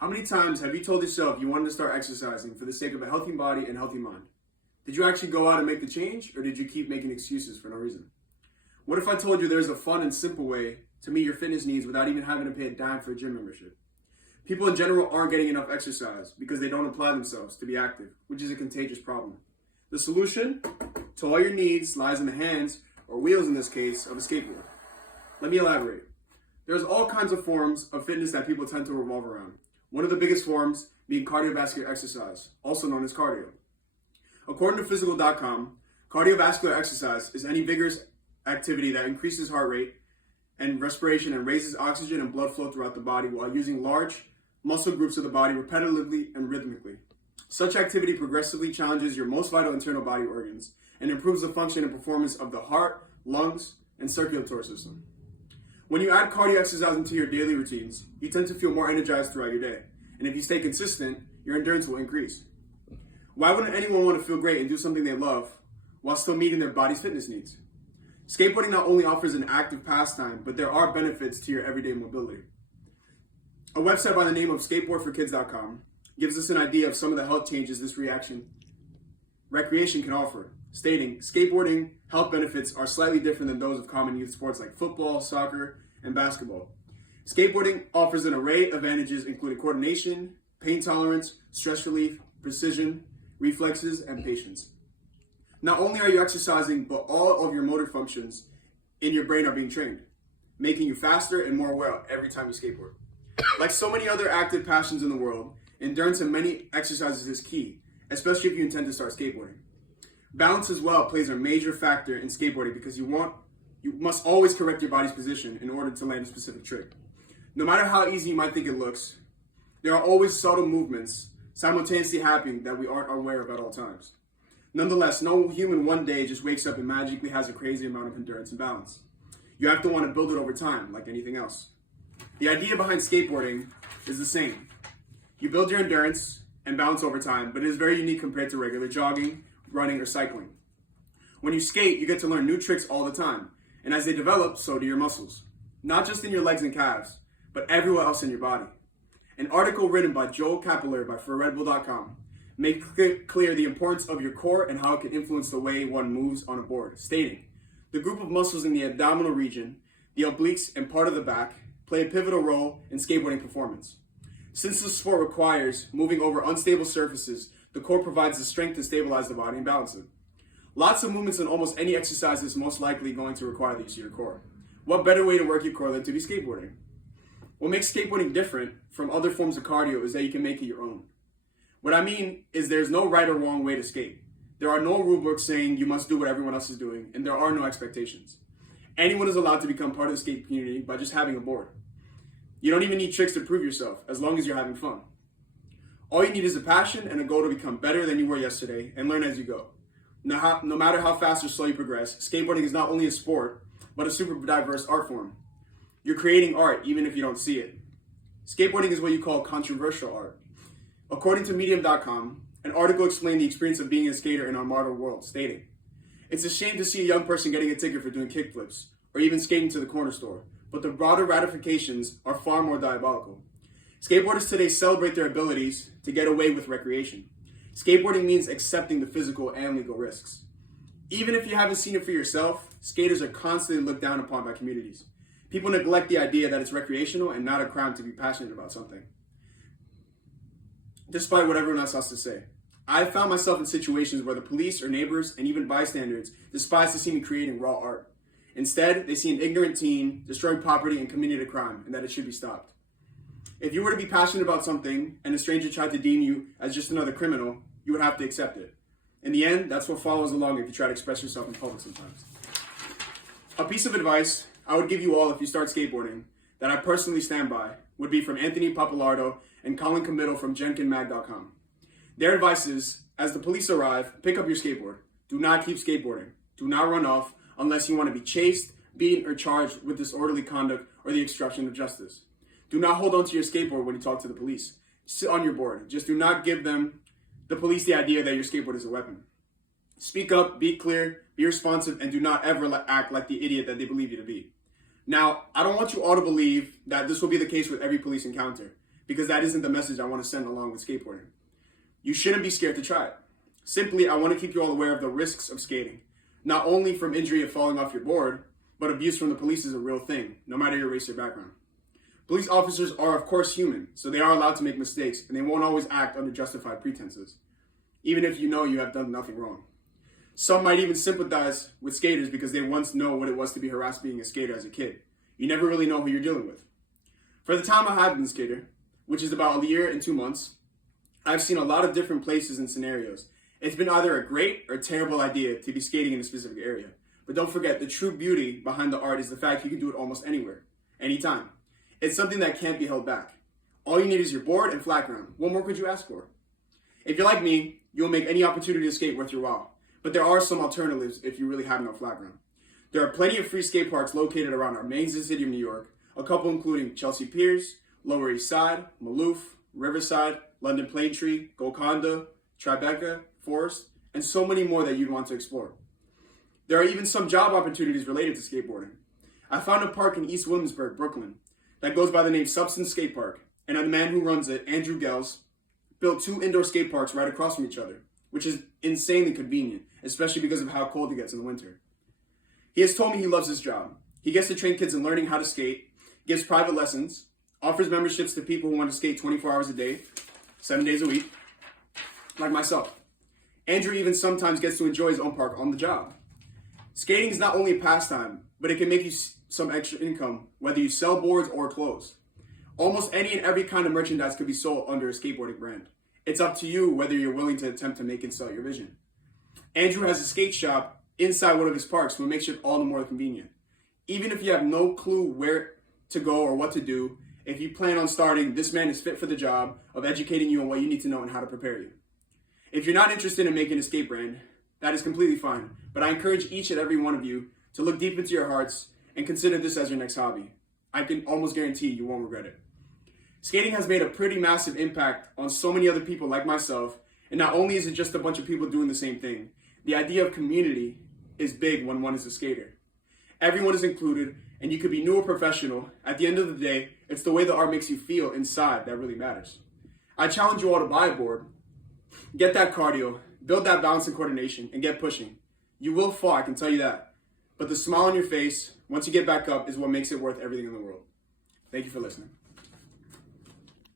How many times have you told yourself you wanted to start exercising for the sake of a healthy body and healthy mind? Did you actually go out and make the change, or did you keep making excuses for no reason? What if I told you there's a fun and simple way to meet your fitness needs without even having to pay a dime for a gym membership? People in general aren't getting enough exercise because they don't apply themselves to be active, which is a contagious problem. The solution to all your needs lies in the hands, or wheels in this case, of a skateboard. Let me elaborate. There's all kinds of forms of fitness that people tend to revolve around. One of the biggest forms being cardiovascular exercise, also known as cardio. According to physical.com, cardiovascular exercise is any vigorous activity that increases heart rate and respiration and raises oxygen and blood flow throughout the body while using large muscle groups of the body repetitively and rhythmically. Such activity progressively challenges your most vital internal body organs and improves the function and performance of the heart, lungs, and circulatory system. When you add cardio exercise into your daily routines, you tend to feel more energized throughout your day. And if you stay consistent, your endurance will increase. Why wouldn't anyone want to feel great and do something they love while still meeting their body's fitness needs? Skateboarding not only offers an active pastime, but there are benefits to your everyday mobility. A website by the name of skateboardforkids.com gives us an idea of some of the health changes this recreation can offer, stating, skateboarding health benefits are slightly different than those of common youth sports like football, soccer, and basketball. Skateboarding offers an array of advantages including coordination, pain tolerance, stress relief, precision, reflexes, and patience. Not only are you exercising, but all of your motor functions in your brain are being trained, making you faster and more aware every time you skateboard. Like so many other active passions in the world, endurance in many exercises is key, especially if you intend to start skateboarding. Balance as well plays a major factor in skateboarding because you must always correct your body's position in order to land a specific trick. No matter how easy you might think it looks, there are always subtle movements simultaneously happening that we aren't aware of at all times. Nonetheless, no human one day just wakes up and magically has a crazy amount of endurance and balance. You have to want to build it over time, like anything else. The idea behind skateboarding is the same. You build your endurance and balance over time, but it is very unique compared to regular jogging, running, or cycling. When you skate, you get to learn new tricks all the time, and as they develop, so do your muscles. Not just in your legs and calves, but everywhere else in your body. An article written by Joel Kappeler for redbull.com makes clear the importance of your core and how it can influence the way one moves on a board, stating, the group of muscles in the abdominal region, the obliques, and part of the back play a pivotal role in skateboarding performance. Since the sport requires moving over unstable surfaces, the core provides the strength to stabilize the body and balance it. Lots of movements in almost any exercise is most likely going to require the use of your core. What better way to work your core than to be skateboarding? What makes skateboarding different from other forms of cardio is that you can make it your own. What I mean is there's no right or wrong way to skate. There are no rule books saying you must do what everyone else is doing, and there are no expectations. Anyone is allowed to become part of the skate community by just having a board. You don't even need tricks to prove yourself, as long as you're having fun. All you need is a passion and a goal to become better than you were yesterday and learn as you go. No matter how fast or slow you progress, skateboarding is not only a sport, but a super diverse art form. You're creating art even if you don't see it. Skateboarding is what you call controversial art. According to Medium.com, an article explained the experience of being a skater in our modern world, stating, it's a shame to see a young person getting a ticket for doing kickflips, or even skating to the corner store, but the broader ramifications are far more diabolical. Skateboarders today celebrate their abilities to get away with recreation. Skateboarding means accepting the physical and legal risks. Even if you haven't seen it for yourself, skaters are constantly looked down upon by communities. People neglect the idea that it's recreational and not a crime to be passionate about something, despite what everyone else has to say. I've found myself in situations where the police or neighbors and even bystanders despise to see me creating raw art. Instead, they see an ignorant teen destroying property and committing a crime, and that it should be stopped. If you were to be passionate about something and a stranger tried to deem you as just another criminal, you would have to accept it. In the end, that's what follows along if you try to express yourself in public sometimes. A piece of advice I would give you all if you start skateboarding that I personally stand by would be from Anthony Papalardo and Colin Committal from JenkinMag.com. Their advice is, as the police arrive, pick up your skateboard. Do not keep skateboarding. Do not run off unless you want to be chased, beaten, or charged with disorderly conduct or the obstruction of justice. Do not hold onto your skateboard when you talk to the police. Sit on your board. Just do not give the police the idea that your skateboard is a weapon. Speak up, be clear, be responsive, and do not ever act like the idiot that they believe you to be. Now, I don't want you all to believe that this will be the case with every police encounter, because that isn't the message I want to send along with skateboarding. You shouldn't be scared to try it. Simply, I want to keep you all aware of the risks of skating. Not only from injury of falling off your board, but abuse from the police is a real thing, no matter your race or background. Police officers are, of course, human, so they are allowed to make mistakes, and they won't always act under justified pretenses, even if you know you have done nothing wrong. Some might even sympathize with skaters because they once know what it was to be harassed being a skater as a kid. You never really know who you're dealing with. For the time I have been a skater, which is about a year and 2 months, I've seen a lot of different places and scenarios. It's been either a great or terrible idea to be skating in a specific area. But don't forget, the true beauty behind the art is the fact you can do it almost anywhere, anytime. It's something that can't be held back. All you need is your board and flat ground. What more could you ask for? If you're like me, you'll make any opportunity to skate worth your while. But there are some alternatives if you really have no flat ground. There are plenty of free skate parks located around our main city of New York, a couple including Chelsea Piers, Lower East Side, Maloof, Riverside, London Plaintree, Golconda, Tribeca, Forest, and so many more that you'd want to explore. There are even some job opportunities related to skateboarding. I found a park in East Williamsburg, Brooklyn, that goes by the name Substance Skate Park, and the man who runs it, Andrew Gels, built 2 indoor skate parks right across from each other, which is insanely convenient, especially because of how cold it gets in the winter. He has told me he loves his job. He gets to train kids in learning how to skate, gives private lessons, offers memberships to people who want to skate 24 hours a day, 7 days a week, like myself. Andrew even sometimes gets to enjoy his own park on the job. Skating is not only a pastime, but it can make you some extra income, whether you sell boards or clothes. Almost any and every kind of merchandise could be sold under a skateboarding brand. It's up to you whether you're willing to attempt to make and sell your vision. Andrew has a skate shop inside one of his parks, so it makes it all the more convenient. Even if you have no clue where to go or what to do, if you plan on starting, this man is fit for the job of educating you on what you need to know and how to prepare you. If you're not interested in making a skate brand, that is completely fine, but I encourage each and every one of you to look deep into your hearts and consider this as your next hobby. I can almost guarantee you won't regret it. Skating has made a pretty massive impact on so many other people like myself, and not only is it just a bunch of people doing the same thing, the idea of community is big when one is a skater. Everyone is included, and you could be new or professional. At the end of the day, it's the way the art makes you feel inside that really matters. I challenge you all to buy a board, get that cardio, build that balance and coordination, and get pushing. You will fall, I can tell you that. But the smile on your face, once you get back up, is what makes it worth everything in the world. Thank you for listening.